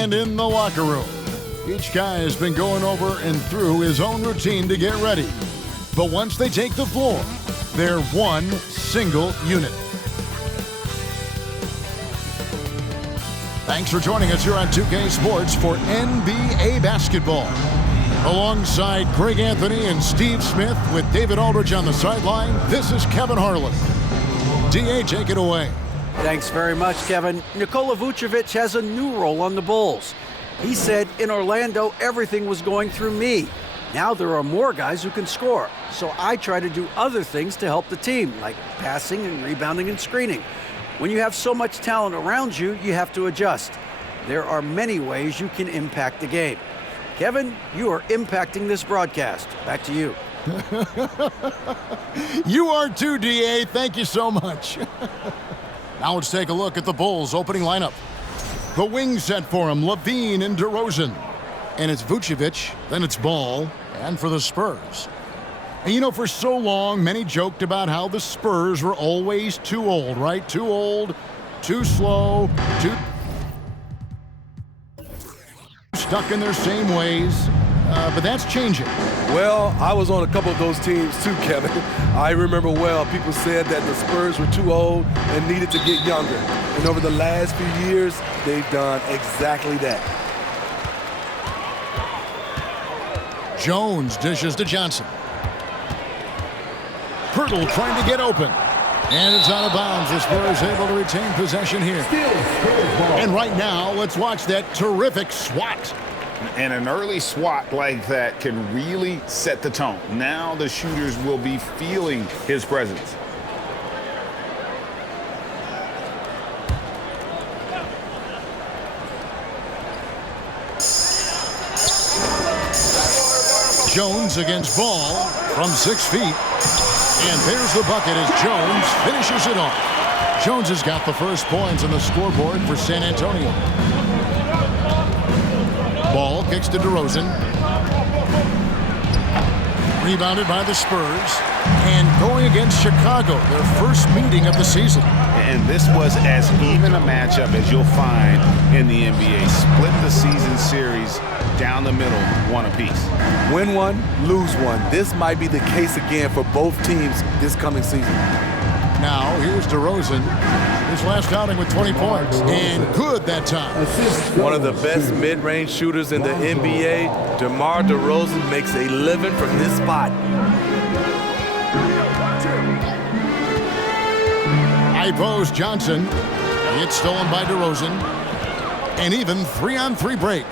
And in the locker room, each guy has been going over and through his own routine to get ready. But once they take the floor, they're one single unit. Thanks for joining us here on 2K Sports for NBA basketball. Alongside Greg Anthony and Steve Smith with David Aldridge on the sideline, this is Kevin Harlan. DA, take it away. Thanks very much, Kevin. Nikola Vucevic has a new role on the Bulls. He said, in Orlando, everything was going through me. Now there are more guys who can score, so I try to do other things to help the team, like passing and rebounding and screening. When you have so much talent around you, you have to adjust. There are many ways you can impact the game. Kevin, you are impacting this broadcast. Back to you. You are too, DA. Thank you so much. Now let's take a look at the Bulls' opening lineup. The wings set for him, LaVine and DeRozan. And it's Vucevic, then it's Ball, and for the Spurs. And you know, for so long, many joked about how the Spurs were always too old, right? Too old, too slow, too stuck in their same ways. But that's changing. Well, I was on a couple of those teams too, Kevin. I remember well, people said that the Spurs were too old and needed to get younger. And over the last few years, they've done exactly that. Jones dishes to Johnson. Pirtle trying to get open. And it's out of bounds. The Spurs able to retain possession here. And right now, let's watch that terrific swat. And an early swat like that can really set the tone. Now the shooters will be feeling his presence. Jones against Ball from 6 feet. And there's the bucket as Jones finishes it off. Jones has got the first points on the scoreboard for San Antonio. Ball kicks to DeRozan. Rebounded by the Spurs. And going against Chicago, their first meeting of the season. And this was as even a matchup as you'll find in the NBA. Split the season series down the middle, one apiece. Win one, lose one. This might be the case again for both teams this coming season. Now, here's DeRozan. His last outing with 20 points. And good that time. One of the best mid-range shooters in the NBA, DeMar DeRozan makes a living from this spot. High post Johnson. It's stolen by DeRozan. And even 3-on-3 break.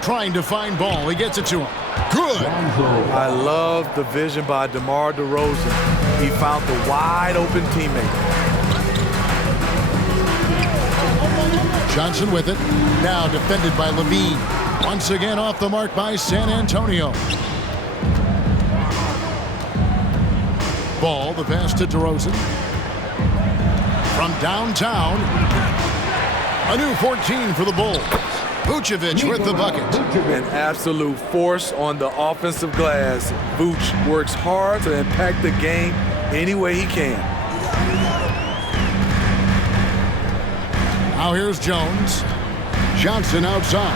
Trying to find Ball. He gets it to him. Good. I love the vision by DeMar DeRozan. He found the wide open teammate. Johnson with it. Now defended by LaVine. Once again off the mark by San Antonio. Ball, the pass to DeRozan. From downtown. A new 14 for the Bulls. Vucevic with the bucket. An absolute force on the offensive glass. Vuce works hard to impact the game any way he can. Now here's Jones. Johnson outside.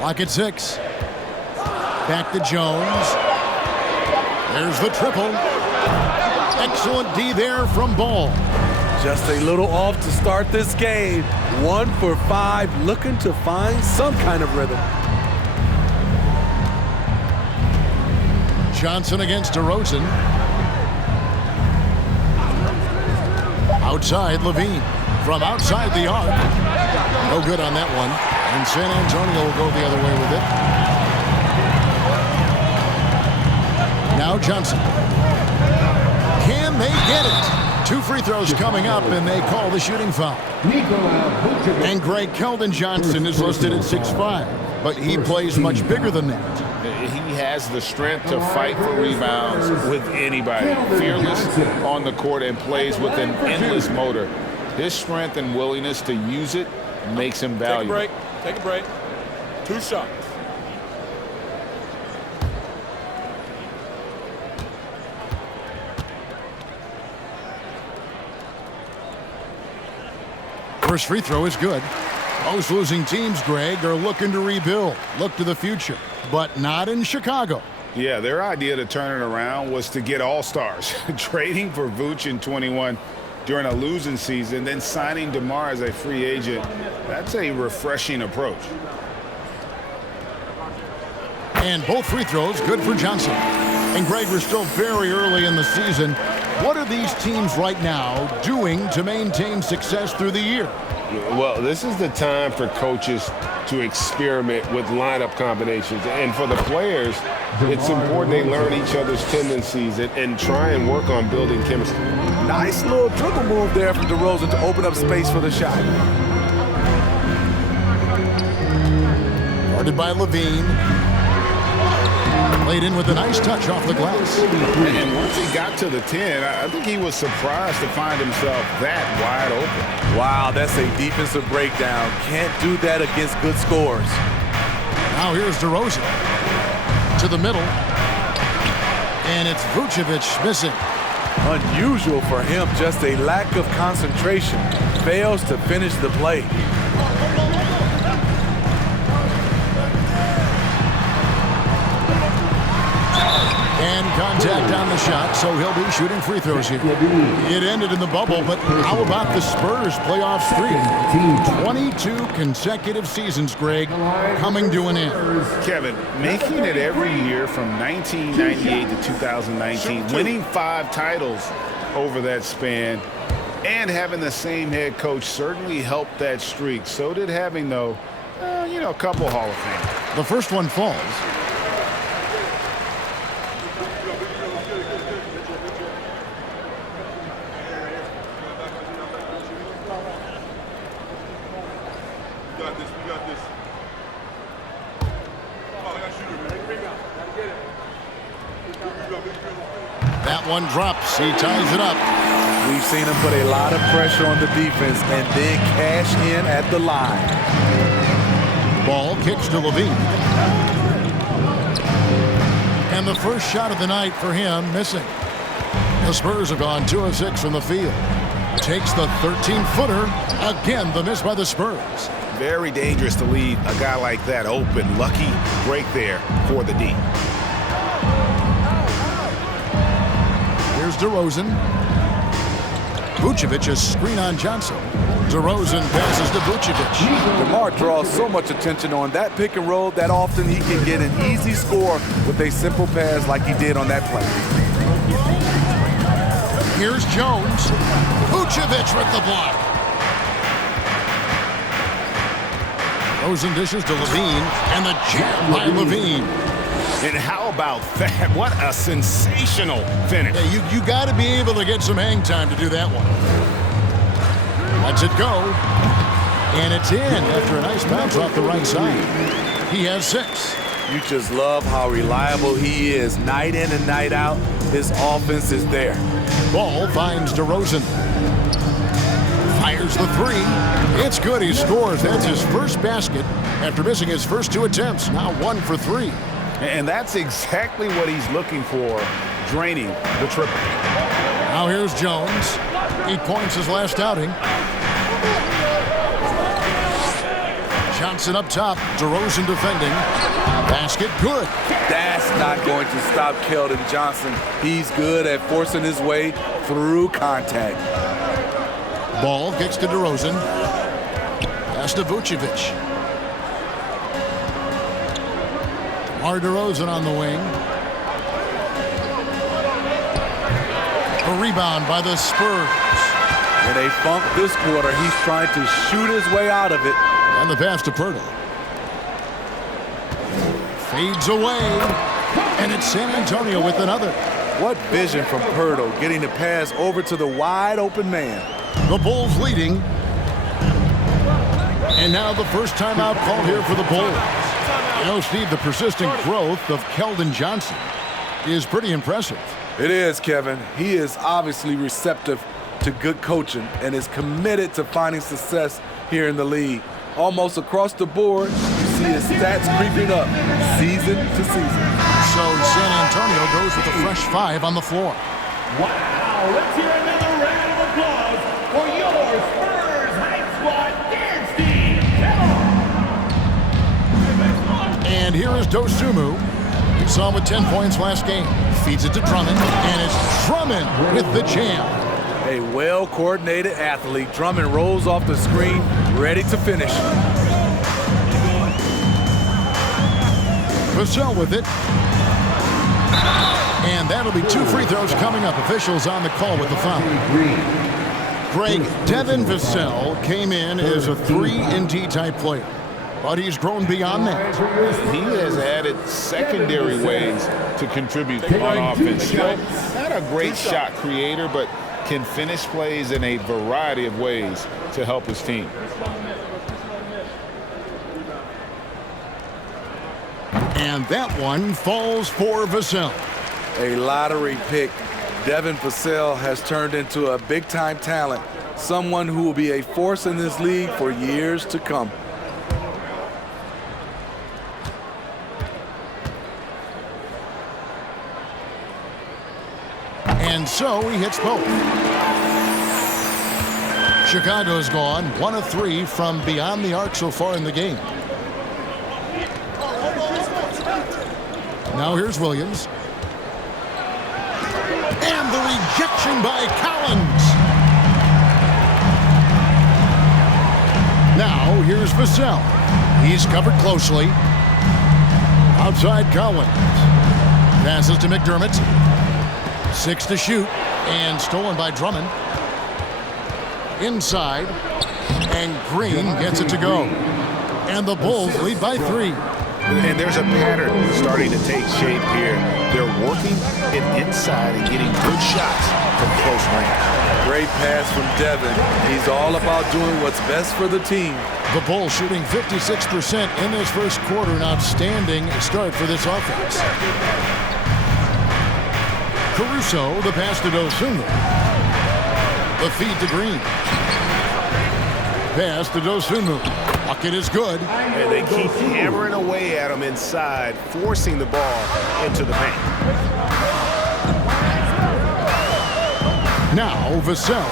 Clock at 6. Back to Jones. There's the triple. Excellent D there from Ball. Just a little off to start this game. 1 for 5, looking to find some kind of rhythm. Johnson against DeRozan. Outside LaVine. From outside the arc. No good on that one. And San Antonio will go the other way with it. Now Johnson. Can they get it? 2 free throws coming up, and they call the shooting foul. And Greg, Keldon Johnson is listed at 6'5", but he plays much bigger than that. He has the strength to fight for rebounds with anybody. Fearless on the court and plays with an endless motor. His strength and willingness to use it makes him valuable. Take a break. 2 shots. First free throw is good. Most losing teams, Greg, are looking to rebuild, look to the future, but not in Chicago. Yeah, their idea to turn it around was to get all-stars. Trading for Vooch in 21 during a losing season, then signing DeMar as a free agent. That's a refreshing approach. And both free throws good for Johnson. And Greg, we're still very early in the season. What are these teams right now doing to maintain success through the year? Well, this is the time for coaches to experiment with lineup combinations. And for the players, it's important they learn each other's tendencies and try and work on building chemistry. Nice little dribble move there from DeRozan to open up space for the shot. Guarded by Levine. Laid in with a nice touch off the glass. And once he got to the 10, I think he was surprised to find himself that wide open. Wow, that's a defensive breakdown. Can't do that against good scores. Now here's DeRozan. To the middle. And it's Vucevic missing. Unusual for him, just a lack of concentration. Fails to finish the play. And contact on the shot, so he'll be shooting free throws here. It ended in the bubble, but how about the Spurs playoff streak? 22 consecutive seasons, Greg, coming to an end. Kevin, making it every year from 1998 to 2019, winning 5 titles over that span, and having the same head coach certainly helped that streak. So did having, though, a couple Hall of Fame. The first one falls. That one drops. He ties it up. We've seen him put a lot of pressure on the defense and then cash in at the line. Ball kicks to Levine. And the first shot of the night for him missing. The Spurs have gone 2 of 6 from the field. Takes the 13-footer. Again, the miss by the Spurs. Very dangerous to leave a guy like that open. Lucky break there for the D. Here's DeRozan. Vucevic a screen on Johnson. DeRozan passes to Vucevic. DeMar draws so much attention on that pick and roll that often he can get an easy score with a simple pass like he did on that play. Here's Jones. Vucevic with the block. DeRozan dishes to Levine, and the jam by Levine. And how about that? What a sensational finish. Yeah, you got to be able to get some hang time to do that one. Lets it go. And it's in after a nice bounce off the right side. He has 6. You just love how reliable he is. Night in and night out, his offense is there. Ball finds DeRozan. Fires the 3. It's good. He scores. That's his first basket after missing his first 2 attempts. Now 1 for 3. And that's exactly what he's looking for, draining the triple. Now here's Jones. 8 points his last outing. Johnson up top. DeRozan defending. Basket good. That's not going to stop Keldon Johnson. He's good at forcing his way through contact. Ball kicks to DeRozan. Pass to Vucevic. DeRozan on the wing. A rebound by the Spurs. In a funk this quarter, he's trying to shoot his way out of it. And the pass to Poeltl. Fades away. And it's San Antonio with another. What vision from Poeltl, getting the pass over to the wide open man. The Bulls leading. And now the first timeout called here for the Bulls. You know, Steve, the persistent growth of Keldon Johnson is pretty impressive. It is, Kevin. He is obviously receptive to good coaching and is committed to finding success here in the league. Almost across the board, you see his stats creeping up season to season. So San Antonio goes with a fresh 5 on the floor. Wow, let's hear another round of applause for your Spurs High Squad And here is Dosunmu. You saw him with 10 points last game. Feeds it to Drummond, and it's Drummond with the jam. A well-coordinated athlete. Drummond rolls off the screen, ready to finish. Vassell with it. And that'll be 2 free throws coming up. Officials on the call with the foul. Greg, Devin Vassell came in as a 3-and-D type player, but he's grown beyond that. He has added secondary ways to contribute on offense. Still not a great shot creator, but can finish plays in a variety of ways to help his team. And that one falls for Vassell. A lottery pick. Devin Vassell has turned into a big-time talent, someone who will be a force in this league for years to come. And so he hits both. Chicago's gone 1 of 3 from beyond the arc so far in the game. Now here's Williams. And the rejection by Collins. Now here's Vassell. He's covered closely. Outside Collins. Passes to McDermott. 6 to shoot. And stolen by Drummond. Inside. And Green gets it to go. And the Bulls lead by 3. And there's a pattern starting to take shape here. They're working it inside and getting good shots from close range. Great pass from Devin. He's all about doing what's best for the team. The Bulls shooting 56% in this first quarter. An outstanding start for this offense. Caruso, the pass to Dosunmu. The feed to Green. Pass to Dosunmu. Bucket is good. And they keep hammering away at him inside, forcing the ball into the paint. Now Vassell.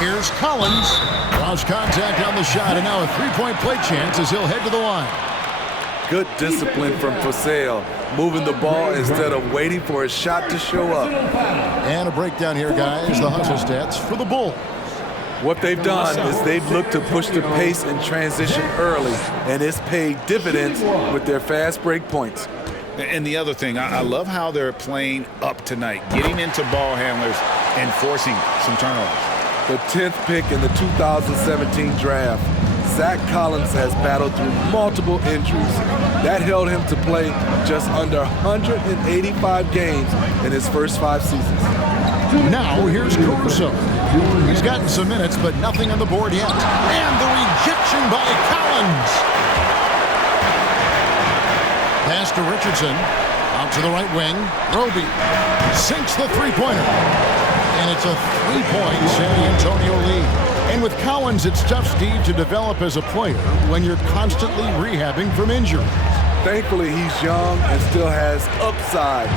Here's Collins. Lost contact on the shot, and now a 3-point play chance as he'll head to the line. Good discipline from Vassell, moving the ball instead of waiting for a shot to show up. And a breakdown here, guys. The hustle stats for the Bulls. What they've done is they've looked to push the pace and transition early, and it's paid dividends with their fast break points. And the other thing, I love how they're playing up tonight, getting into ball handlers and forcing some turnovers. The 10th pick in the 2017 draft, Zach Collins has battled through multiple injuries. That held him to play just under 185 games in his first 5 seasons. Now here's Caruso. He's gotten some minutes, but nothing on the board yet. And the rejection by Collins. Pass to Richardson. Out to the right wing. Roby sinks the three-pointer. And it's a 3-point San Antonio lead. And with Collins, it's tough, Steve, to develop as a player when you're constantly rehabbing from injury. Thankfully, he's young and still has upside.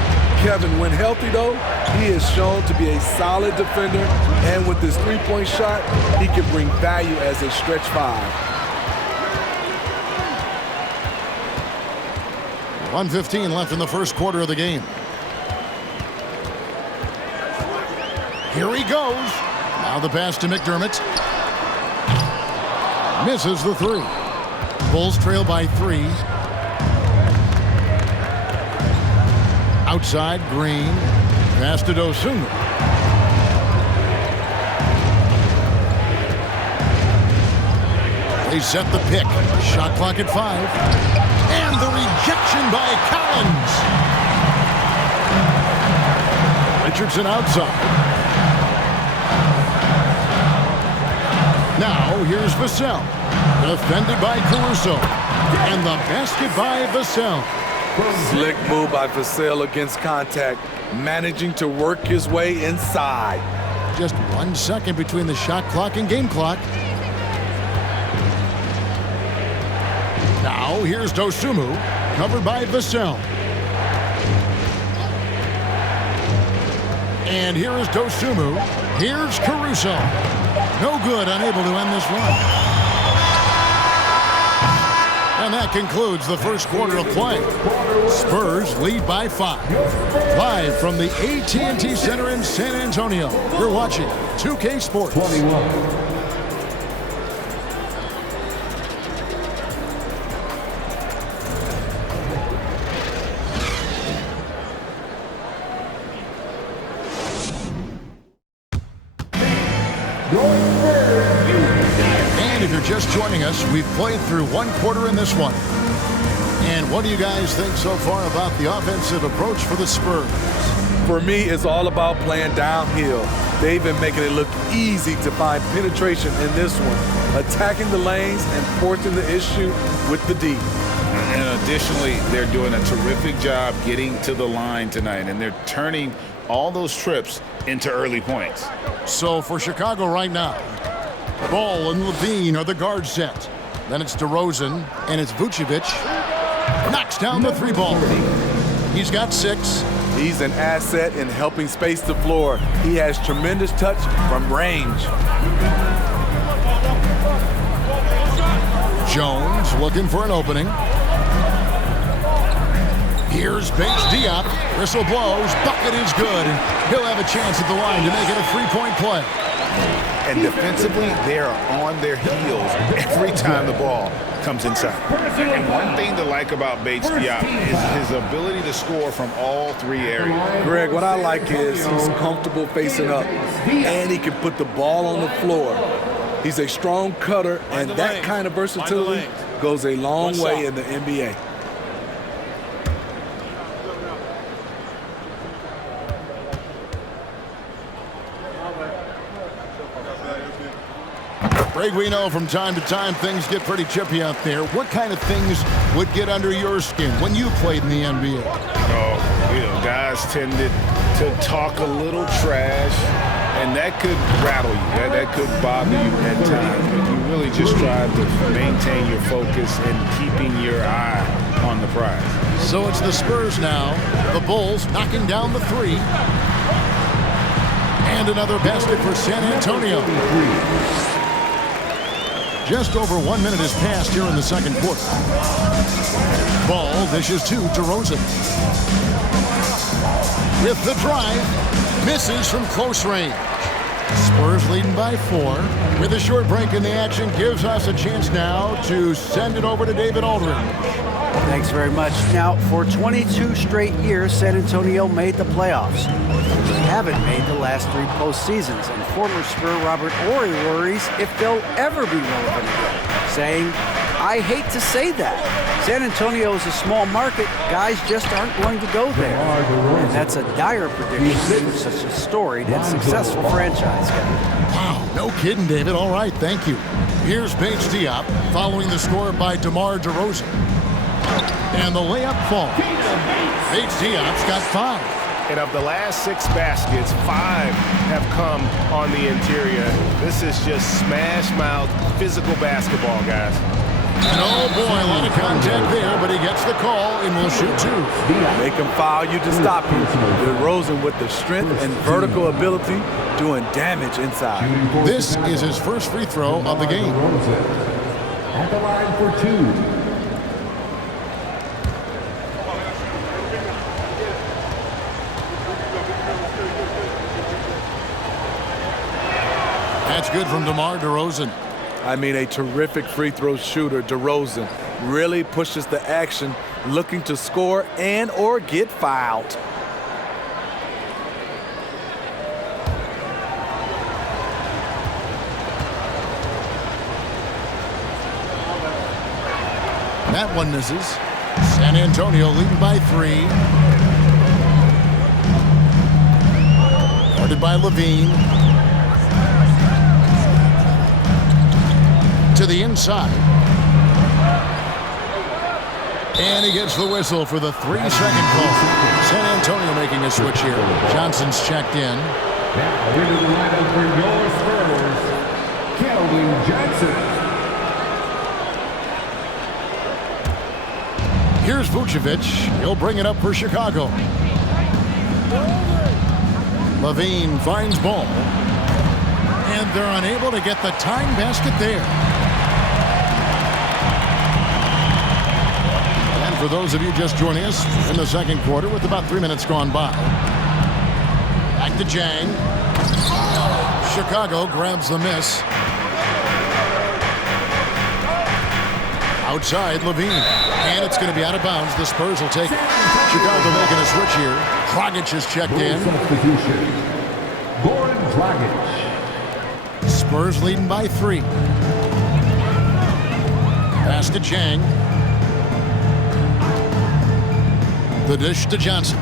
Kevin, when healthy, though, he is shown to be a solid defender, and with his 3-point shot, he can bring value as a stretch 5. 1:15 left in the first quarter of the game. Here he goes. Now the pass to McDermott. Misses the 3. Bulls trail by 3. Outside, Green. Pass to Dosunmu. They set the pick. Shot clock at 5. And the rejection by Collins. Richardson outside. Now here's Vassell. Defended by Caruso. And the basket by Vassell. Slick move by Vassell against contact, managing to work his way inside. Just 1 second between the shot clock and game clock. Now here's Dosunmu, covered by Vassell. And here is Dosunmu. Here's Caruso. No good, unable to end this run. And that concludes the first quarter of play. Spurs lead by 5. Live from the AT&T Center in San Antonio, you're watching 2K Sports. 21. And if you're just joining us, we've played through one quarter in this one. And what do you guys think so far about the offensive approach for the Spurs? For me, it's all about playing downhill. They've been making it look easy to find penetration in this one, attacking the lanes and forcing the issue with the D. And additionally, they're doing a terrific job getting to the line tonight, and they're turning all those trips into early points. So for Chicago right now, Ball and Levine are the guard set. Then it's DeRozan, and it's Vucevic. Knocks down the 3-ball. He's got 6. He's an asset in helping space the floor. He has tremendous touch from range. Jones looking for an opening. Here's Bates Diop. Whistle blows. Bucket is good. And he'll have a chance at the line to make it a 3-point play. And defensively, they are on their heels every time the ball comes inside. And one thing to like about Bates Diop is his ability to score from all 3 areas. Greg, what I like is he's comfortable facing up, and he can put the ball on the floor. He's a strong cutter, and that kind of versatility goes a long way in the NBA. Greg, we know from time to time things get pretty chippy out there. What kind of things would get under your skin when you played in the NBA? Oh, guys tended to talk a little trash, and that could rattle you. That could bother you at times. But you really just try to maintain your focus and keeping your eye on the prize. So it's the Spurs now. The Bulls knocking down the 3. And another basket for San Antonio. Just over 1 minute has passed here in the second quarter. Ball dishes to DeRozan. With the drive, misses from close range. Spurs leading by 4. With a short break in the action, gives us a chance now to send it over to David Aldridge. Thanks very much. Now, for 22 straight years, San Antonio made the playoffs. They haven't made the last 3 postseasons, and former Spur Robert Horry worries if they'll ever be relevant again, saying, I hate to say that. San Antonio is a small market. Guys just aren't going to go there. And that's a dire prediction for such a storied and successful franchise. Wow, no kidding, David. All right, thank you. Here's Bates Diop following the score by DeMar DeRozan. And the layup falls. Bates Diop's got 5. And of the last 6 baskets, 5 have come on the interior. This is just smash mouth physical basketball, guys. And oh boy, a lot of contact there, but he gets the call and will shoot 2. Make him foul you to stop you. DeRozan with the strength and vertical ability doing damage inside. This is his first free throw of the game. At the line for 2. That's good from DeMar DeRozan. I mean, a terrific free throw shooter. DeRozan really pushes the action, looking to score and or get fouled. That one misses. San Antonio leading by 3. Guarded by Levine. To the inside. And he gets the whistle for the 3-second call. San Antonio making a switch here. Johnson's checked in. Now into the lineup for your Spurs, Keldon Johnson. Here's Vucevic. He'll bring it up for Chicago. Levine finds Ball. And they're unable to get the tying basket there. for those of you just joining us in the second quarter with about 3 minutes gone by. Back to Jang. Chicago grabs the miss. Outside, Levine. And it's going to be out of bounds. The Spurs will take it. Chicago making a switch here. Dragic is checked in. Substitution. Goran Dragic. Spurs leading by 3. Pass to Jang. The dish to Johnson.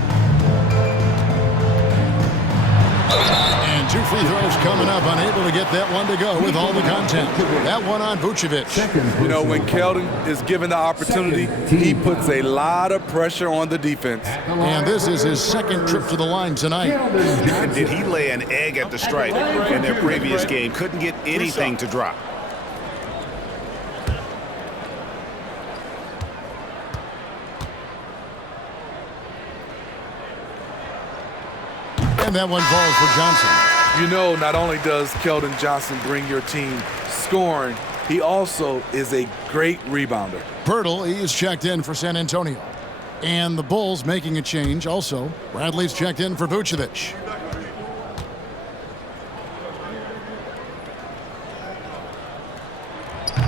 And 2 free throws coming up. Unable to get that one to go with all the content. That one on Vucevic. You know, when Keldon is given the opportunity, he puts a lot of pressure on the defense. And this is his second trip to the line tonight. And did he lay an egg at the stripe in their previous game? Couldn't get anything to drop. And that one falls for Johnson. You know, not only does Keldon Johnson bring your team scoring, he also is a great rebounder. Pirtle, he is checked in for San Antonio. And the Bulls making a change also. Bradley's checked in for Vucevic.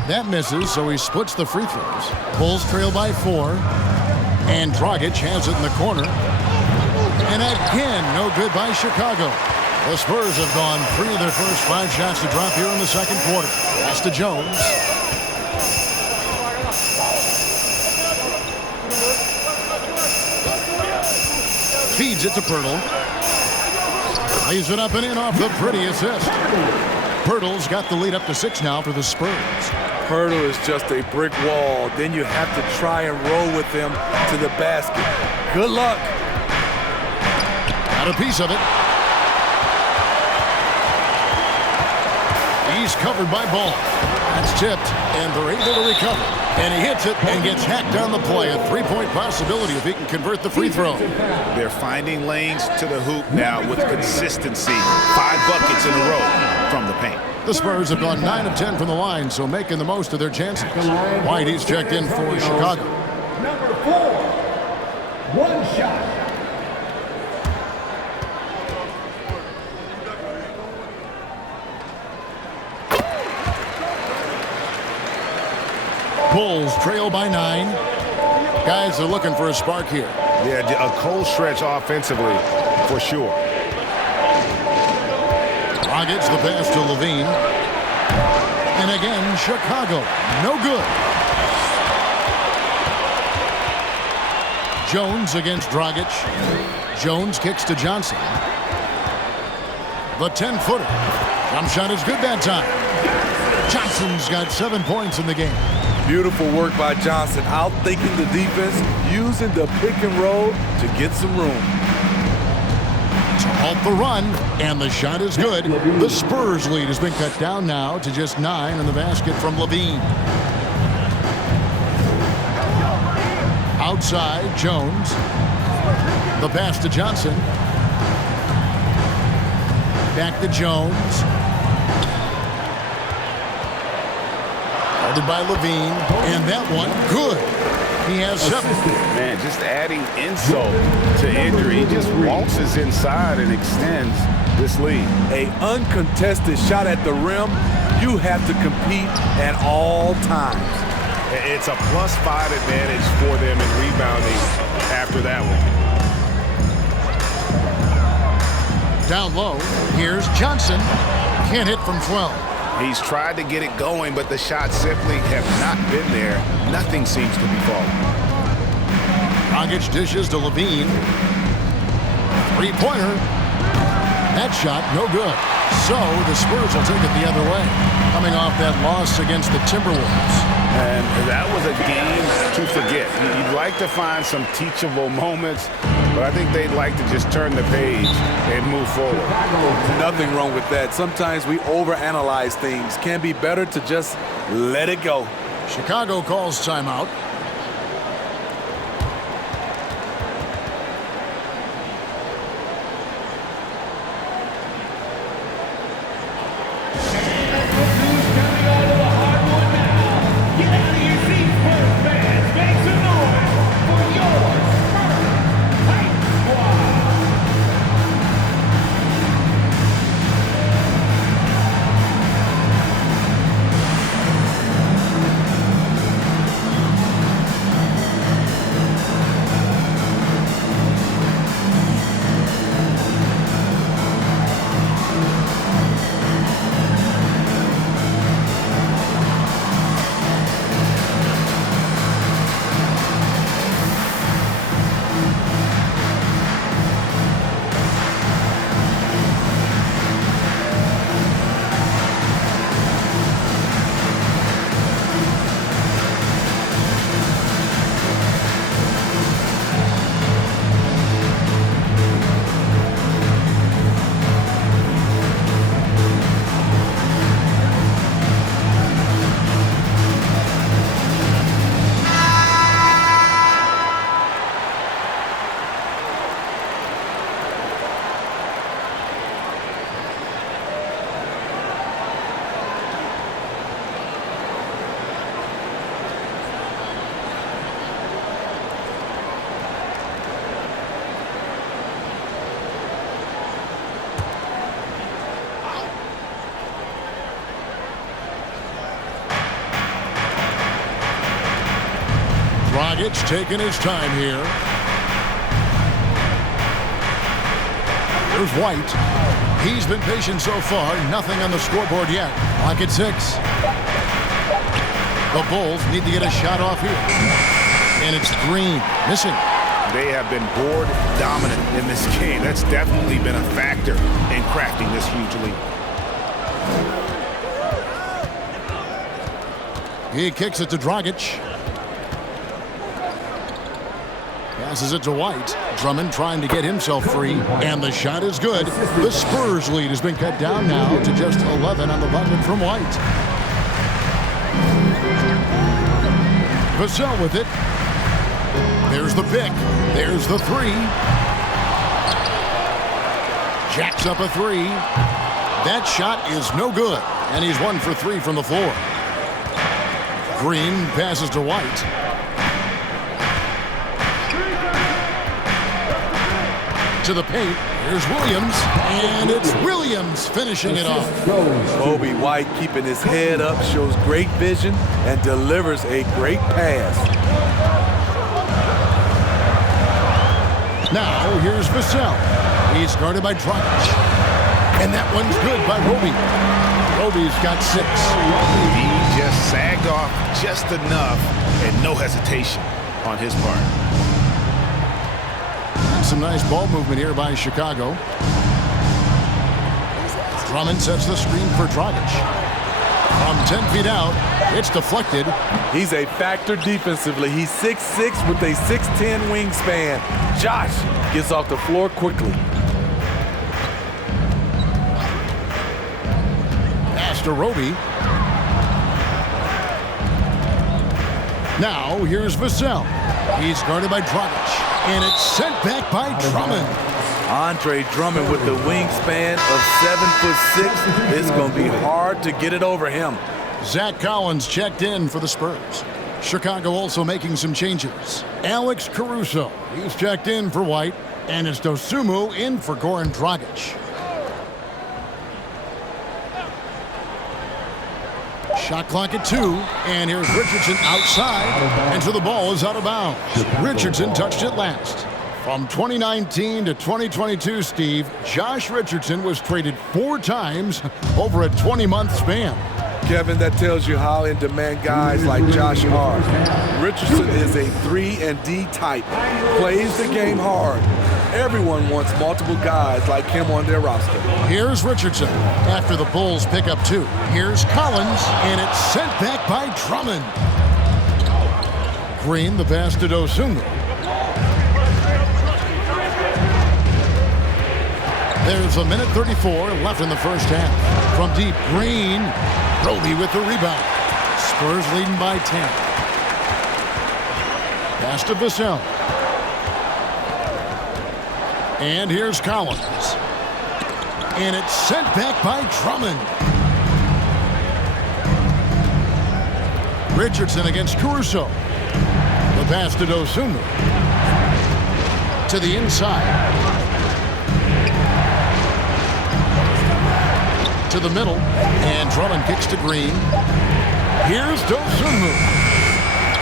That misses, so he splits the free throws. Bulls trail by 4. And Dragic has it in the corner. And again, no good by Chicago. The Spurs have gone 3 of their first 5 shots to drop here in the second quarter. Pass to Jones. Feeds it to Pirtle. Lays it up and in off the pretty assist. Pirtle's got the lead up to 6 now for the Spurs. Pirtle is just a brick wall. Then you have to try and roll with him to the basket. Good luck. Got a piece of it. He's covered by Ball. That's tipped, and they're able to recover. And he hits it and gets hacked on the play. A 3-point possibility if he can convert the free throw. They're finding lanes to the hoop now with consistency. 5 buckets in a row from the paint. The Spurs have gone 9 of 10 from the line, so making the most of their chances. White, he's checked in for Chicago. Number 4. 1 shot. Bulls trail by 9. Guys are looking for a spark here. Yeah, a cold stretch offensively, for sure. Dragic the pass to Levine. And again, Chicago. No good. Jones against Dragic. Jones kicks to Johnson. The 10-footer. Jump shot is good that time. Johnson's got 7 points in the game. Beautiful work by Johnson, outthinking the defense, using the pick and roll to get some room. To halt the run, and the shot is good. The Spurs lead has been cut down now to just 9 in the basket from Levine. Outside, Jones. The pass to Johnson. Back to Jones. Guarded by Levine, and that one, good. He has 7. Man, just adding insult to injury. He just waltzes inside and extends this lead. A uncontested shot at the rim, you have to compete at all times. It's a +5 advantage for them in rebounding after that one. Down low, here's Johnson. Can't hit from 12. He's tried to get it going, but the shots simply have not been there. Nothing seems to be falling. Dragic dishes to Levine. 3-pointer. That shot, no good. So the Spurs will take it the other way, coming off that loss against the Timberwolves. And that was a game to forget. You'd like to find some teachable moments, but I think they'd like to just turn the page and move forward. Nothing wrong with that. Sometimes we overanalyze things. Can be better to just let it go. Chicago calls timeout. Dragic taking his time here. There's White. He's been patient so far. Nothing on the scoreboard yet. Clock at 6. The Bulls need to get a shot off here. And it's Green missing. They have been board dominant in this game. That's definitely been a factor in crafting this huge lead. He kicks it to Dragic. Passes it to White. Drummond trying to get himself free, and the shot is good. The Spurs lead has been cut down now to just 11 on the bucket from White. Vassell with it. There's the pick. There's the three. Jacks up a three. That shot is no good, and he's 1 for 3 from the floor. Green passes to White. To the paint. Here's Williams, and it's Williams finishing it off. Kobe White keeping his head up, shows great vision, and delivers a great pass. Now here's Vassell. He's guarded by Dragic, and that one's good by Roby. Roby's got 6. He just sagged off just enough, and no hesitation on his part. Some nice ball movement here by Chicago. Drummond sets the screen for Dragic. From 10 feet out, it's deflected. He's a factor defensively. He's 6'6" with a 6'10" wingspan. Josh gets off the floor quickly. Pass to Roby. Now here's Vassell. He's guarded by Dragic. And it's sent back by Drummond. Andre Drummond with the wingspan of 7'6". It's going to be hard to get it over him. Zach Collins checked in for the Spurs. Chicago also making some changes. Alex Caruso, he's checked in for White. And it's Dosunmu in for Goran Dragic. Shot clock at 2, and here's Richardson outside, and so the ball is out of bounds. Richardson touched it last. From 2019 to 2022, Steve, Josh Richardson was traded 4 times over a 20-month span. Kevin, that tells you how in demand guys like Josh are. Richardson is a 3-and-D type, plays the game hard. Everyone wants multiple guys like him on their roster. Here's Richardson after the Bulls pick up 2. Here's Collins, and it's sent back by Drummond. Green, the pass to Dosunmu. There's a minute 34 left in the first half. From deep, Green, Roby with the rebound. Spurs leading by 10. Pass to Vassell. And here's Collins. And it's sent back by Drummond. Richardson against Caruso. The pass to Dosunmu. To the inside. To the middle. And Drummond kicks to Green. Here's Dosunmu.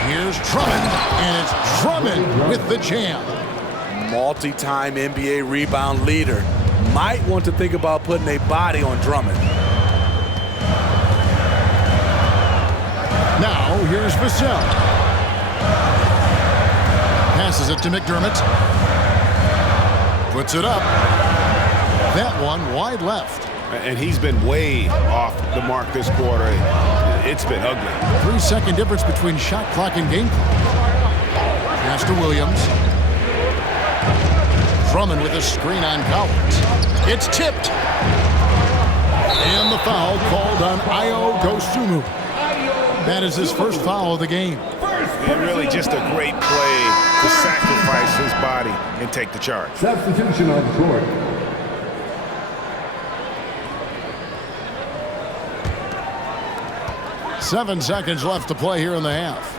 Here's Drummond. And it's Drummond with the jam. Multi-time NBA rebound leader. Might want to think about putting a body on Drummond. Now, here's Vassell. Passes it to McDermott. Puts it up. That one wide left. And he's been way off the mark this quarter. It's been ugly. 3-second difference between shot clock and game clock. Pass to Williams. Drummond with a screen on Collins. It's tipped. And the foul called on Ayo Dosunmu. That is his first foul of the game. And really just a great play to sacrifice his body and take the charge. Substitution on the court. Seven seconds left to play here in the half.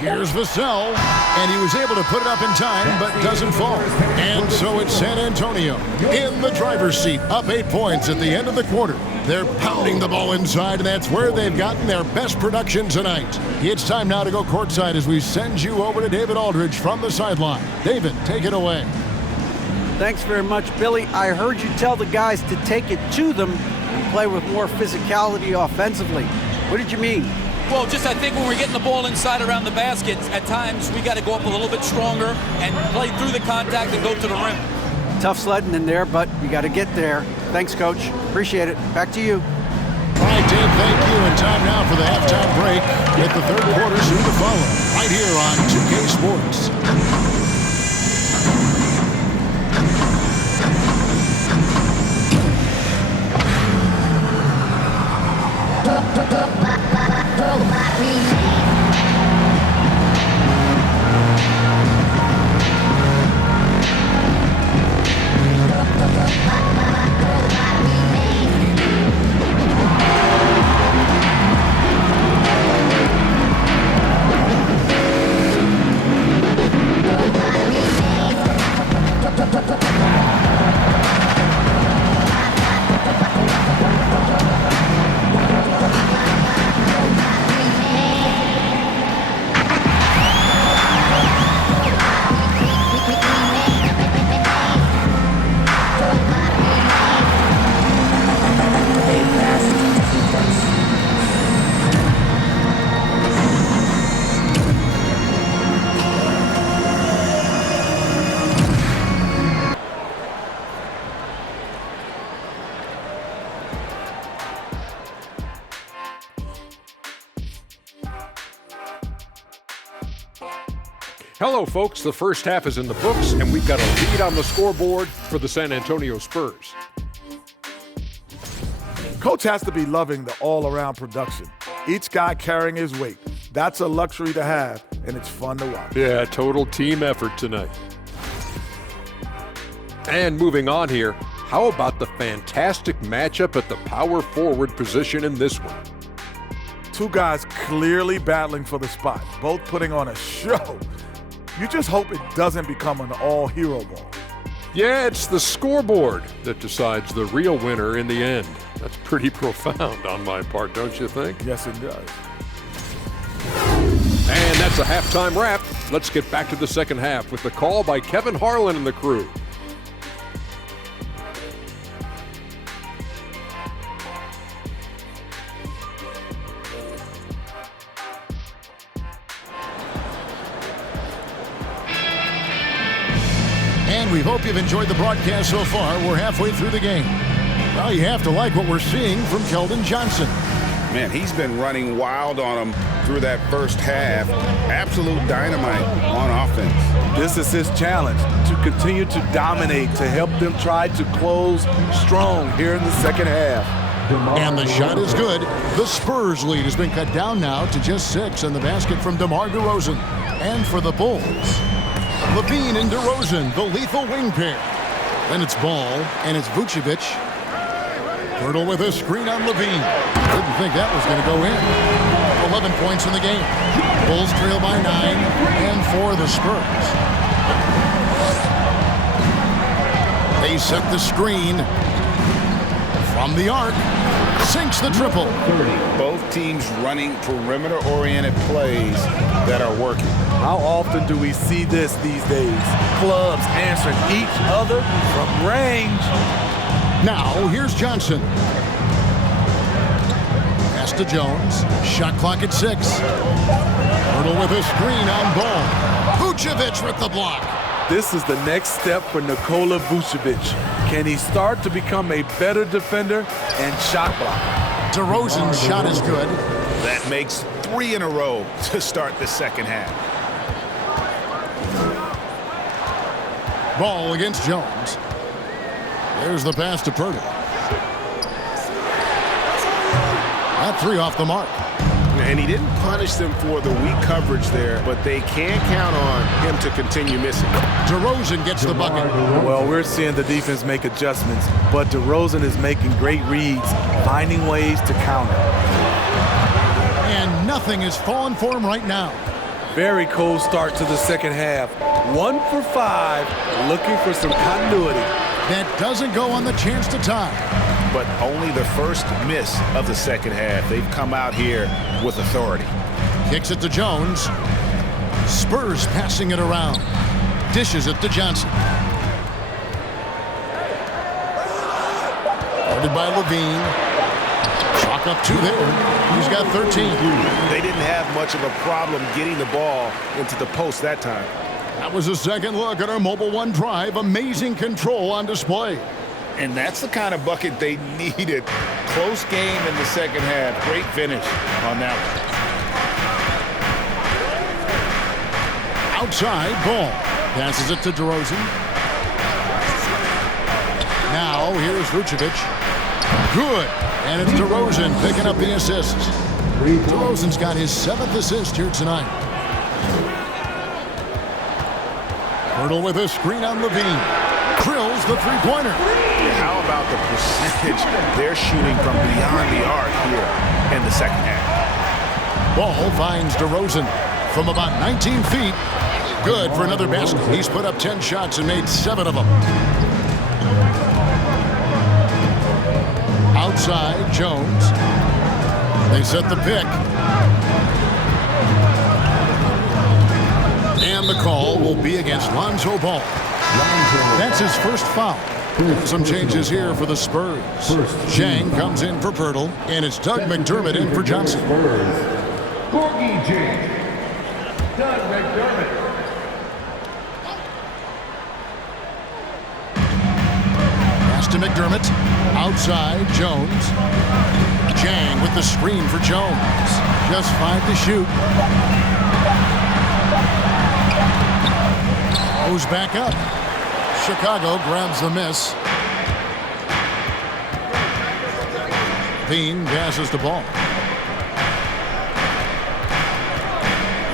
Here's Vassell, and he was able to put it up in time, but doesn't fall. And so it's San Antonio in the driver's seat, up 8 points at the end of the quarter. They're pounding the ball inside, and that's where they've gotten their best production tonight. It's time now to go courtside as we send you over to David Aldridge from the sideline. David, take it away. Thanks very much, Billy. I heard you tell the guys to take it to them and play with more physicality offensively. What did you mean? Well, just I think when we're getting the ball inside around the basket, at times we got to go up a little bit stronger and play through the contact and go to the rim. Tough sledding in there, but you got to get there. Thanks, Coach. Appreciate it. Back to you. All right, Dave, thank you. And time now for the halftime break. With the third quarter soon to follow, right here on 2K Sports. Hello, folks. The first half is in the books, and we've got a lead on the scoreboard for the San Antonio Spurs. Coach has to be loving the all-around production. Each guy carrying his weight. That's a luxury to have, and it's fun to watch. Yeah, total team effort tonight. And moving on here, how about the fantastic matchup at the power forward position in this one? Two guys clearly battling for the spot, both putting on a show. You just hope it doesn't become an all-hero ball. Yeah, it's the scoreboard that decides the real winner in the end. That's pretty profound on my part, don't you think? Yes, it does. And that's a halftime wrap. Let's get back to the second half with the call by Kevin Harlan and the crew. And we hope you've enjoyed the broadcast so far. We're halfway through the game. Well, you have to like what we're seeing from Keldon Johnson. Man, he's been running wild on him through that first half. Absolute dynamite on offense. This is his challenge, to continue to dominate, to help them try to close strong here in the second half. And the shot is good. The Spurs lead has been cut down now to just 6 in the basket from DeMar DeRozan. And for the Bulls, LaVine and DeRozan, the lethal wing pair. Then it's Ball, and it's Vucevic. Hurdle with a screen on LaVine. Didn't think that was going to go in. 11 points in the game. Bulls trail by 9, and for the Spurs. They set the screen from the arc. Sinks the triple. Both teams running perimeter-oriented plays that are working. How often do we see this these days? Clubs answering each other from range. Now, here's Johnson. Pass to Jones. Shot clock at 6. Hurdle with a screen on Ball. Vucevic with the block. This is the next step for Nikola Vucevic. Can he start to become a better defender and shot blocker? DeRozan's shot is good. That makes 3 in a row to start the second half. Ball against Jones. There's the pass to Purdy. That 3 off the mark. And he didn't punish them for the weak coverage there, but they can count on him to continue missing. DeRozan gets the bucket. Well, we're seeing the defense make adjustments, but DeRozan is making great reads, finding ways to counter. And nothing is falling for him right now. Very cold start to the second half. 1 for 5, looking for some continuity. That doesn't go on the chance to tie. but only the first miss of the second half. They've come out here with authority. Kicks it to Jones. Spurs passing it around. Dishes it to Johnson. Guarded by Levine. Chalk up 2 there. He's got 13. They didn't have much of a problem getting the ball into the post that time. That was a second look at our Mobile One drive. Amazing control on display. And that's the kind of bucket they needed. Close game in the second half. Great finish on that one. Outside, Ball. Passes it to DeRozan. Now, here's Vucevic. Good. And it's DeRozan picking up the assist. DeRozan's got his 7th assist here tonight. Hurdle with a screen on Levine. Drills the three-pointer. How about the percentage they're shooting from beyond the arc here in the second half? Ball finds DeRozan from about 19 feet. Good for another basket. He's put up 10 shots and made 7 of them. Outside, Jones. They set the pick. And the call will be against Lonzo Ball. That's his first foul. Some changes here for the Spurs. Chang comes in for Pirtle, and it's Doug McDermott in for Johnson. Gorgie Chang. Doug McDermott. Pass to McDermott. Outside, Jones. Chang with the screen for Jones. Just 5 to shoot. Goes back up. Chicago grabs the miss. Bean passes the ball.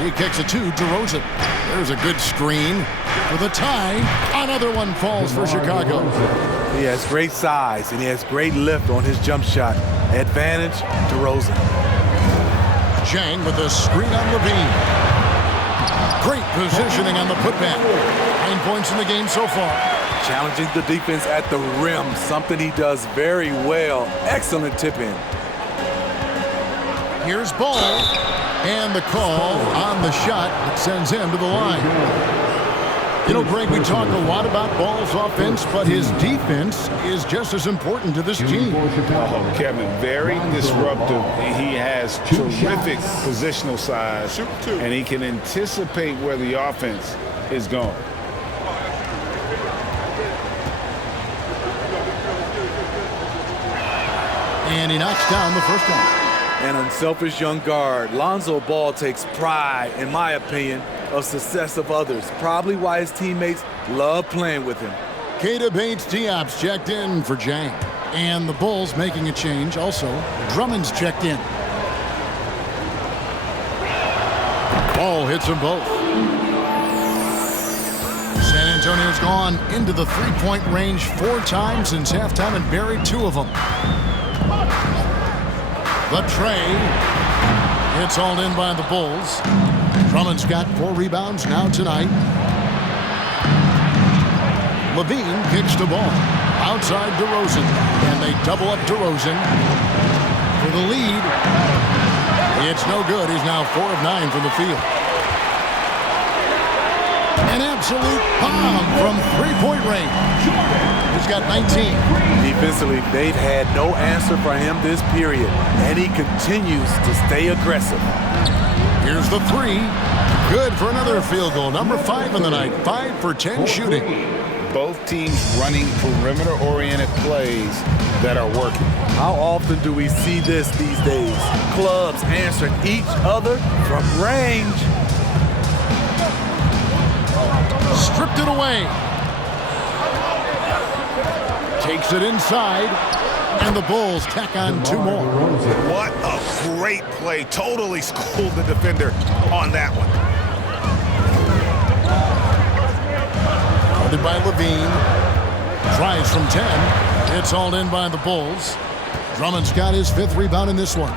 He kicks it to DeRozan. There's a good screen for the tie. Another one falls for Chicago. He has great size and he has great lift on his jump shot. Advantage, DeRozan. Chang with a screen on Levine. Great positioning on the putback. 9 points in the game so far. Challenging the defense at the rim, something he does very well. Excellent tip in. Here's Ball. And the call on the shot that sends him to the line. You know, Greg, we talk a lot about Ball's offense, but his defense is just as important to this team. Kevin, very disruptive. He has terrific positional size, and he can anticipate where the offense is going. And he knocks down the first one. An unselfish young guard. Lonzo Ball takes pride, in my opinion, of success of others. Probably why his teammates love playing with him. Keita Bates-Diop's checked in for Chang. And the Bulls making a change. Also, Drummond's checked in. Ball hits them both. San Antonio's gone into the three-point range 4 times since halftime and buried 2 of them. The tray. It's hauled in by the Bulls. Drummond's got 4 rebounds now tonight. Levine kicks the ball. Outside DeRozan. And they double up DeRozan for the lead. It's no good. He's now 4 of 9 from the field. An absolute bomb from three-point range. He's got 19. Defensively, they've had no answer for him this period, and he continues to stay aggressive. Here's the 3. Good for another field goal. Number 5 in the night. 5 for 10 shooting. Both teams running perimeter-oriented plays that are working. How often do we see this these days? Clubs answering each other from range. Stripped it away. Takes it inside. And the Bulls tack on 2 more. What a great play. Totally schooled the defender on that one. Guarded by Levine. Tries from 10. It's hauled in by the Bulls. Drummond's got his 5th rebound in this one.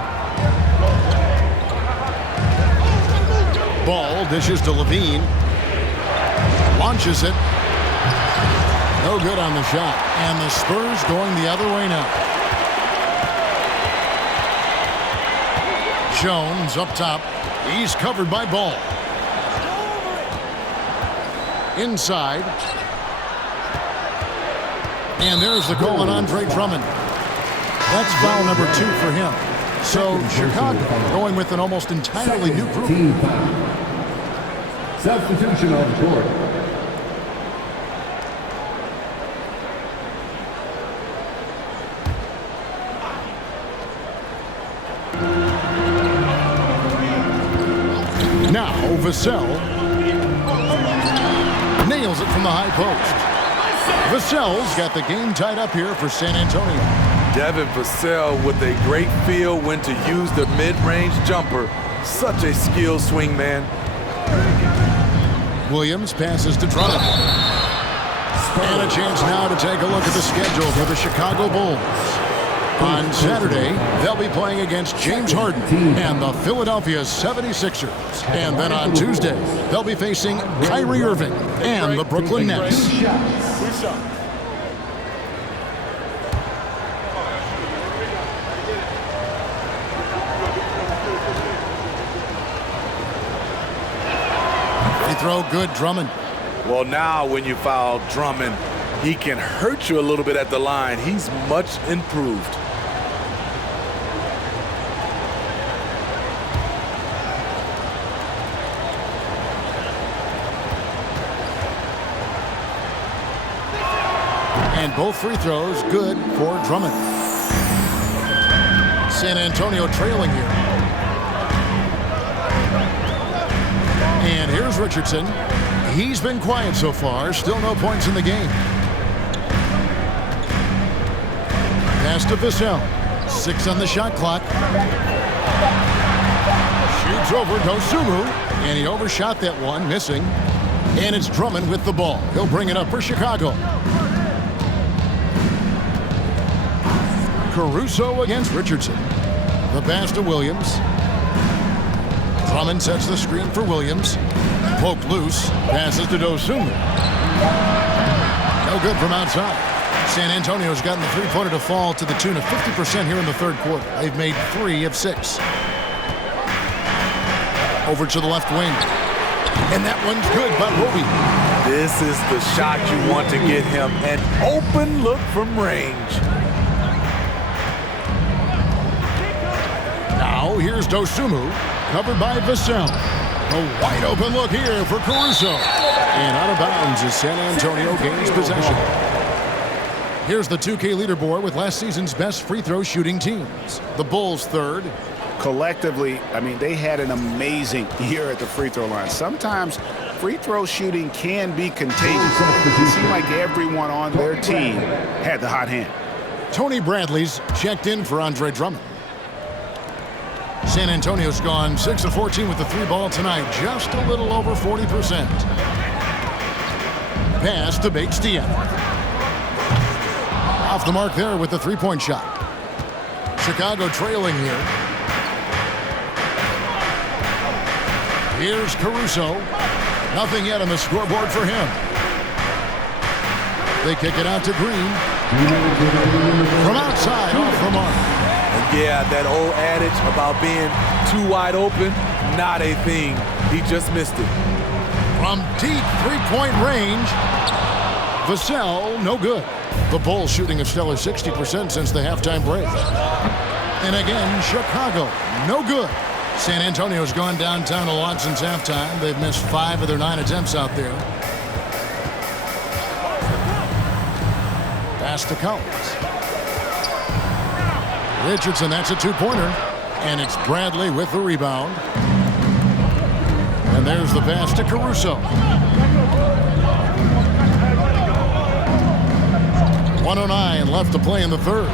Ball dishes to Levine. Launches it. No good on the shot. And the Spurs going the other way now. Jones up top. He's covered by Ball. Inside. And there's the goal on Andre Drummond. That's foul number 2 for him. So Chicago going with an almost entirely new group. Team foul. Substitution on the court. Now Vassell nails it from the high post. Vassell's got the game tied up here for San Antonio. Devin Vassell with a great feel when to use the mid-range jumper. Such a skilled swing man. Williams passes to Drummond. And a chance now to take a look at the schedule for the Chicago Bulls. On Saturday, they'll be playing against James Harden and the Philadelphia 76ers. And then on Tuesday, they'll be facing Kyrie Irving and the Brooklyn Nets. Free throw good, Drummond. Well, now when you foul Drummond, he can hurt you a little bit at the line. He's much improved. And both free throws good for Drummond. San Antonio trailing here. And here's Richardson. He's been quiet so far. Still no points in the game. Pass to Vassell. 6 on the shot clock. Shoots over Dosunmu. And he overshot that one, missing. And it's Drummond with the ball. He'll bring it up for Chicago. Caruso against Richardson. The pass to Williams. Drummond sets the screen for Williams. Poked loose. Passes to Dosunmu. No good from outside. San Antonio's gotten the three-pointer to fall to the tune of 50% here in the third quarter. They've made 3 of 6. Over to the left wing. And that one's good by Roby. This is the shot you want to get him. An open look from range. Now here's Dosunmu, covered by Vassell. A wide open look here for Caruso. And out of bounds as San Antonio gains possession. Here's the 2K leaderboard with last season's best free throw shooting teams. The Bulls third. Collectively, I mean, they had an amazing year at the free throw line. Sometimes free throw shooting can be contagious. It seemed like everyone on their team had the hot hand. Tony Bradley's checked in for Andre Drummond. San Antonio's gone 6 of 14 with the 3-ball tonight, just a little over 40%. Pass to Bates-Diath. Off the mark there with the 3-point shot. Chicago trailing here. Here's Caruso. Nothing yet on the scoreboard for him. They kick it out to Green. From outside, off the mark. Yeah, that old adage about being too wide open, not a thing. He just missed it. From deep three-point range, Vassell, no good. The Bulls shooting a stellar 60% since the halftime break. And again, Chicago, no good. San Antonio's gone downtown a lot since halftime. They've missed 5 of their 9 attempts out there. Pass to Collins. Richardson, that's a 2-pointer. And it's Bradley with the rebound. And there's the pass to Caruso. 1:09 left to play in the third.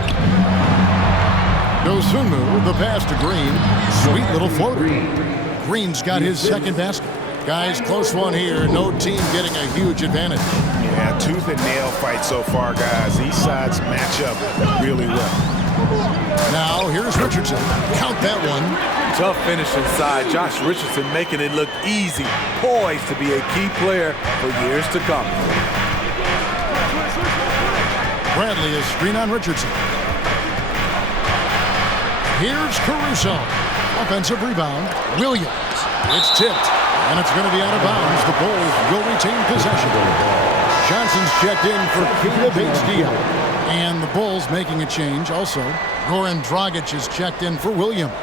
Dosunmu, the pass to Green. Sweet little floater. Green's got his second basket. Guys, close one here. No team getting a huge advantage. Yeah, tooth and nail fight so far, guys. These sides match up really well. Now, here's Richardson. Count that one. Tough finish inside. Josh Richardson making it look easy. Poised to be a key player for years to come. Bradley is screen on Richardson. Here's Caruso. Offensive rebound. Williams. It's tipped, and it's going to be out of bounds. The Bulls will retain possession. Johnson's checked in for Keita Bates-Diop. And the Bulls making a change also. Goran Dragic is checked in for Williams.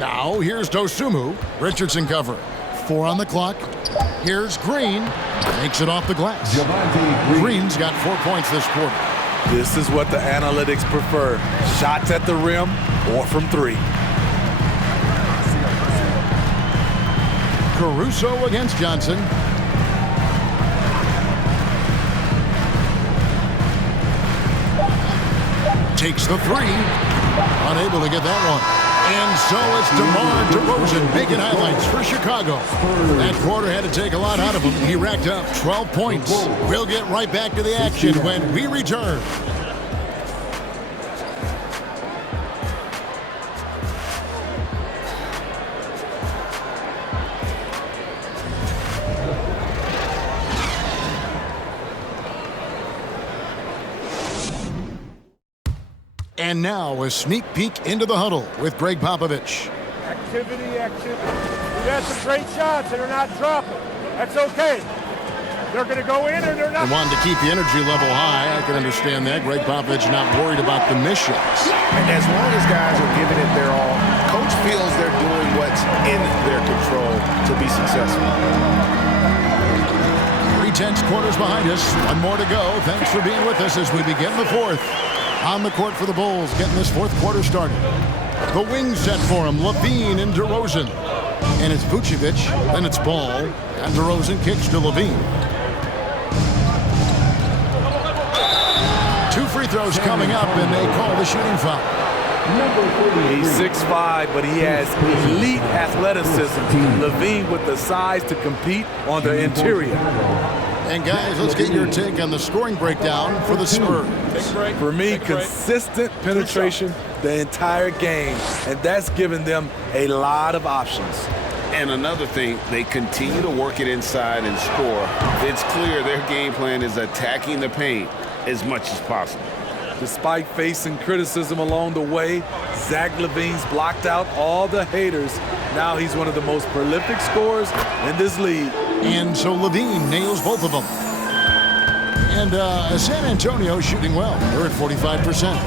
Now here's Dosunmu. Richardson cover. 4 on the clock. Here's Green. Makes it off the glass. Green's got 4 points this quarter. This is what the analytics prefer. Shots at the rim or from 3. Caruso against Johnson. Takes the 3. Unable to get that one. And so it's DeMar DeRozan making highlights for Chicago. That quarter had to take a lot out of him. He racked up 12 points. We'll get right back to the action when we return. And now a sneak peek into the huddle with Greg Popovich. Activity. We had some great shots and they're not dropping. That's okay. They're going to go in or they're not. They wanted to keep the energy level high. I can understand that. Greg Popovich not worried about the miss shots. As long as guys are giving it their all, coach feels they're doing what's in their control to be successful. 3/10 quarters behind us. 1 more to go. Thanks for being with us as we begin the 4th. On the court for the Bulls, getting this 4th quarter started. The wings set for him, LaVine and DeRozan. And it's Vucevic, then it's Ball, and DeRozan kicks to LaVine. 2 free throws coming up, and they call the shooting foul. He's 6'5", but he has elite athleticism. LaVine with the size to compete on the interior. And guys, let's get your take on the scoring breakdown for the Spurs. For me, consistent penetration the entire game, and that's given them a lot of options. And another thing, they continue to work it inside and score. It's clear their game plan is attacking the paint as much as possible. Despite facing criticism along the way, Zach LaVine's blocked out all the haters. Now he's one of the most prolific scorers in this league. And so LaVine nails both of them. And San Antonio shooting well. They're at 45%.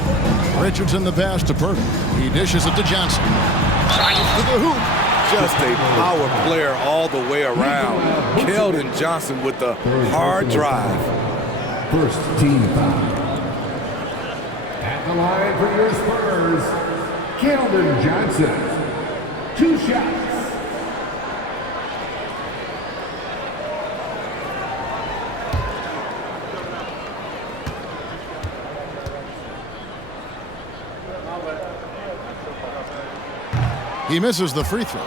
Richardson the pass to Purtle. He dishes it to Johnson. Drives to the hoop. Just a power player all the way around. Keldon Johnson with the hard drive. First team foul. At the line for your Spurs, Keldon Johnson. 2 shots. He misses the free throw.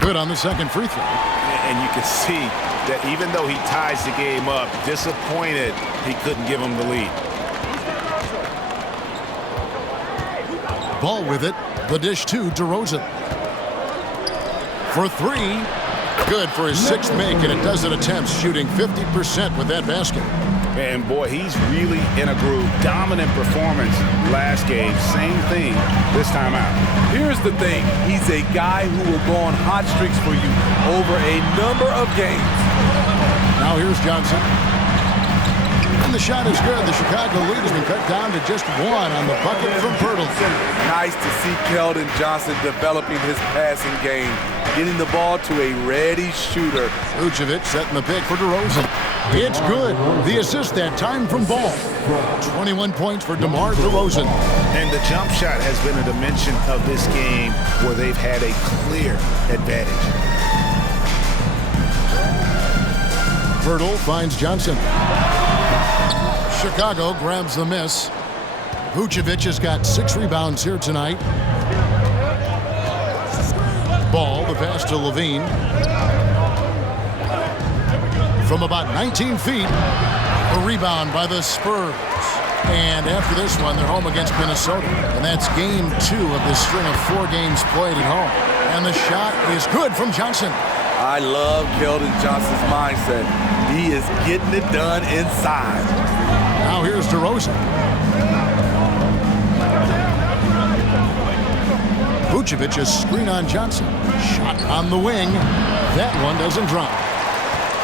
Good on the second free throw. And you can see that even though he ties the game up, disappointed he couldn't give him the lead. Ball with it. The dish to DeRozan. For 3. Good for his 6th make, and a dozen attempts, shooting 50% with that basket. And boy, he's really in a groove. Dominant performance last game. Same thing this time out. Here's the thing. He's a guy who will go on hot streaks for you over a number of games. Now here's Johnson. And the shot is good. The Chicago lead has been cut down to just 1 on the bucket from Purtle. Nice to see Keldon Johnson developing his passing game, getting the ball to a ready shooter. Vucevic setting the pick for DeRozan. It's good. The assist that time from Ball. 21 points for DeMar DeRozan. And the jump shot has been a dimension of this game where they've had a clear advantage. Purtle finds Johnson. Chicago grabs the miss. Vucevic has got 6 rebounds here tonight. Ball, the pass to Levine. From about 19 feet, a rebound by the Spurs. And after this one, they're home against Minnesota. And that's game 2 of this string of 4 games played at home. And the shot is good from Johnson. I love Keldon Johnson's mindset. He is getting it done inside. Now here's DeRozan. Vucevic a screen on Johnson. Shot on the wing. That one doesn't drop.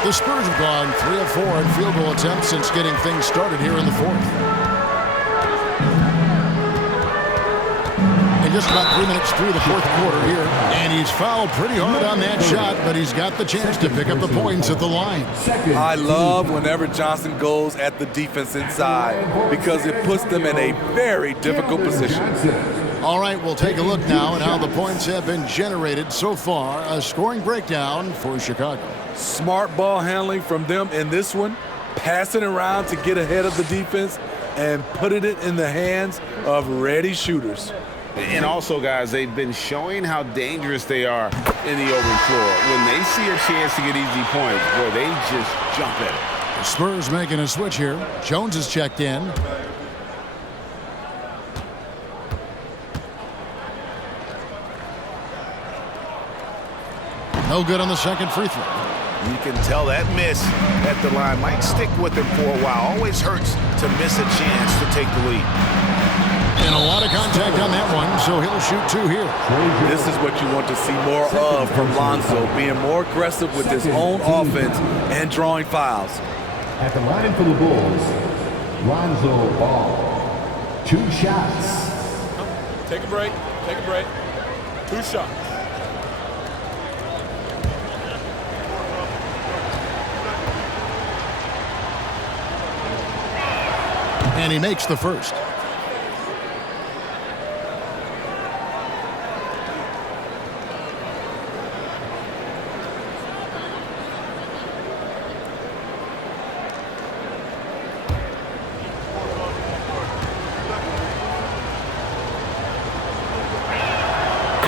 The Spurs have gone 3 of 4 in field goal attempts since getting things started here in the 4th. And just about 3 minutes through the 4th quarter here. And he's fouled pretty hard on that shot, but he's got the chance to pick up the points at the line. I love whenever Johnson goes at the defense inside because it puts them in a very difficult position. All right, we'll take a look now at how the points have been generated so far. A scoring breakdown for Chicago. Smart ball handling from them in this one, passing around to get ahead of the defense and putting it in the hands of ready shooters. And also, guys, they've been showing how dangerous they are in the open floor. When they see a chance to get easy points, boy, they just jump at it. The Spurs making a switch here. Jones is checked in. No good on the second free throw. You can tell that miss at the line might stick with him for a while. Always hurts to miss a chance to take the lead. And a lot of contact on that one, so he'll shoot 2 here. This is what you want to see more of from Lonzo, being more aggressive with his own offense and drawing fouls. At the line for the Bulls, Lonzo Ball. 2 shots. Take a break. Take a break. 2 shots. And he makes the first.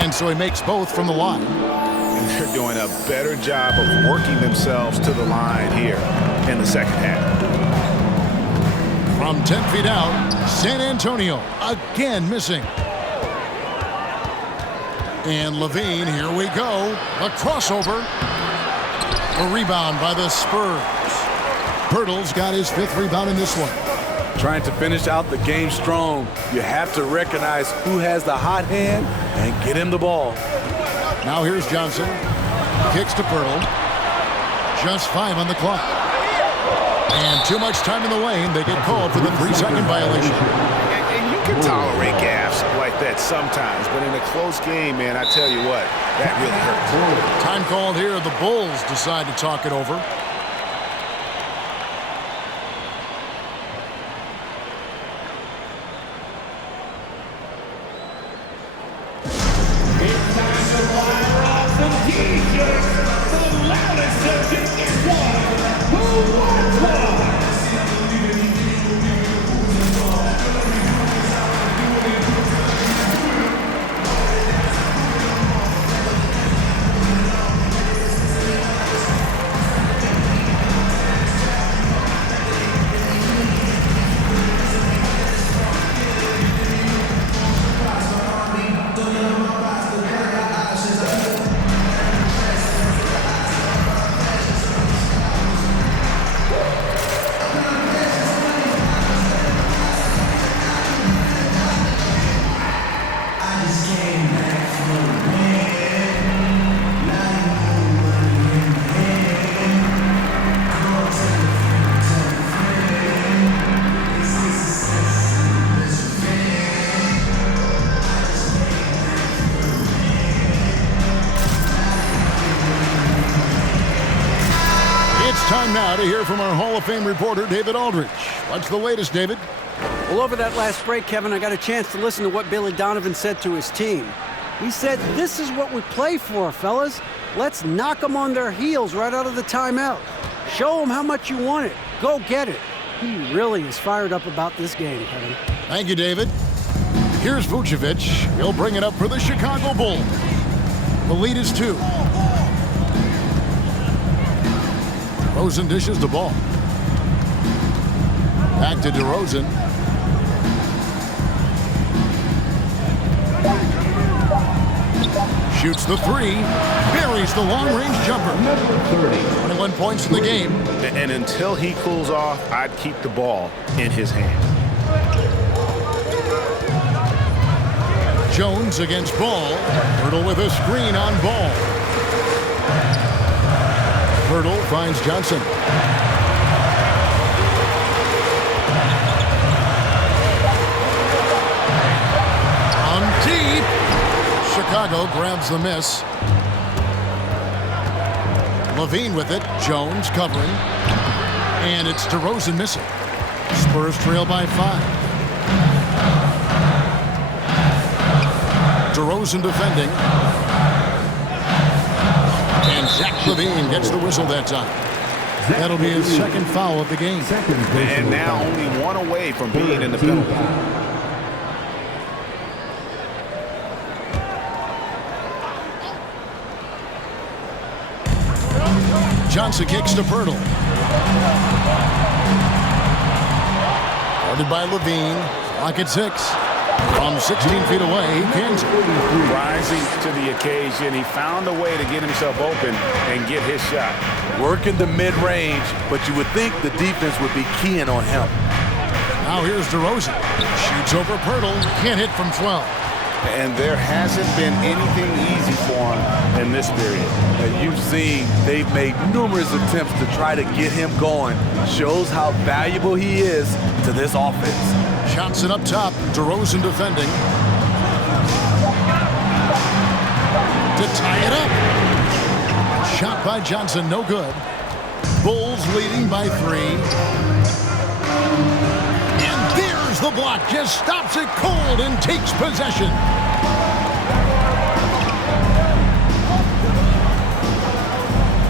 And so he makes both from the line. They're doing a better job of working themselves to the line here in the second half. From 10 feet out, San Antonio again missing. And Levine, here we go. A crossover. A rebound by the Spurs. Pirtle's got his 5th rebound in this one. Trying to finish out the game strong, you have to recognize who has the hot hand and get him the ball. Now here's Johnson. Kicks to Pirtle. Just 5 on the clock. And too much time in the lane. They get called for the 3-second violation. And you can tolerate gaffes like that sometimes, but in a close game, man, I tell you what, that really hurts. Time called here. The Bulls decide to talk it over. Time now to hear from our Hall of Fame reporter, David Aldridge. What's the latest, David? Well, over that last break, Kevin, I got a chance to listen to what Billy Donovan said to his team. He said, "This is what we play for, fellas. Let's knock them on their heels right out of the timeout. Show them how much you want it. Go get it." He really is fired up about this game, Kevin. Thank you, David. Here's Vucevic. He'll bring it up for the Chicago Bulls. The lead is 2. DeRozan dishes the ball. Back to DeRozan. Shoots the 3. Buries the long-range jumper. 21 points in the game. And until he cools off, I'd keep the ball in his hand. Jones against Ball. Hurdle with a screen on Ball. Hurdle finds Johnson. On deep. Chicago grabs the miss. Levine with it. Jones covering. And it's DeRozan missing. Spurs trail by 5. DeRozan defending. And Zach Levine gets the whistle that time. That'll be his second foul of the game. And now only one away from being in the penalty. Johnson kicks to Pirtle. Guarded by Levine. Clock at 6. From 16 feet away, Kansas. Rising to the occasion, he found a way to get himself open and get his shot. Working the mid-range, but you would think the defense would be keying on him. Now here's DeRozan. Shoots over Pirtle. Can't hit from 12. And there hasn't been anything easy for him in this period. And you've seen they've made numerous attempts to try to get him going. Shows how valuable he is to this offense. Johnson up top. DeRozan defending. To tie it up. Shot by Johnson, no good. Bulls leading by 3. And there's the block. Just stops it cold and takes possession.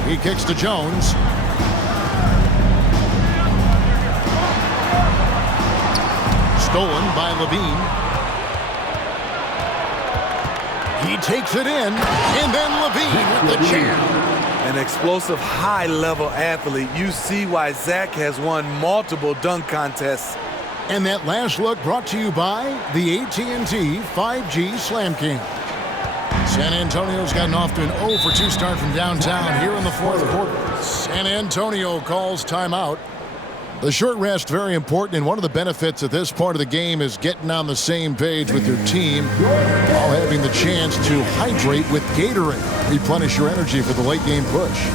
He kicks to Jones. Stolen by Levine. He takes it in, and then Levine with the jam. An explosive, high-level athlete. You see why Zach has won multiple dunk contests. And that last look brought to you by the AT&T 5G Slam King. San Antonio's gotten off to an 0 for 2 start from downtown here in the 4th quarter. San Antonio calls timeout. The short rest, very important, and one of the benefits of this part of the game is getting on the same page with your team while having the chance to hydrate with Gatorade. Replenish your energy for the late game push.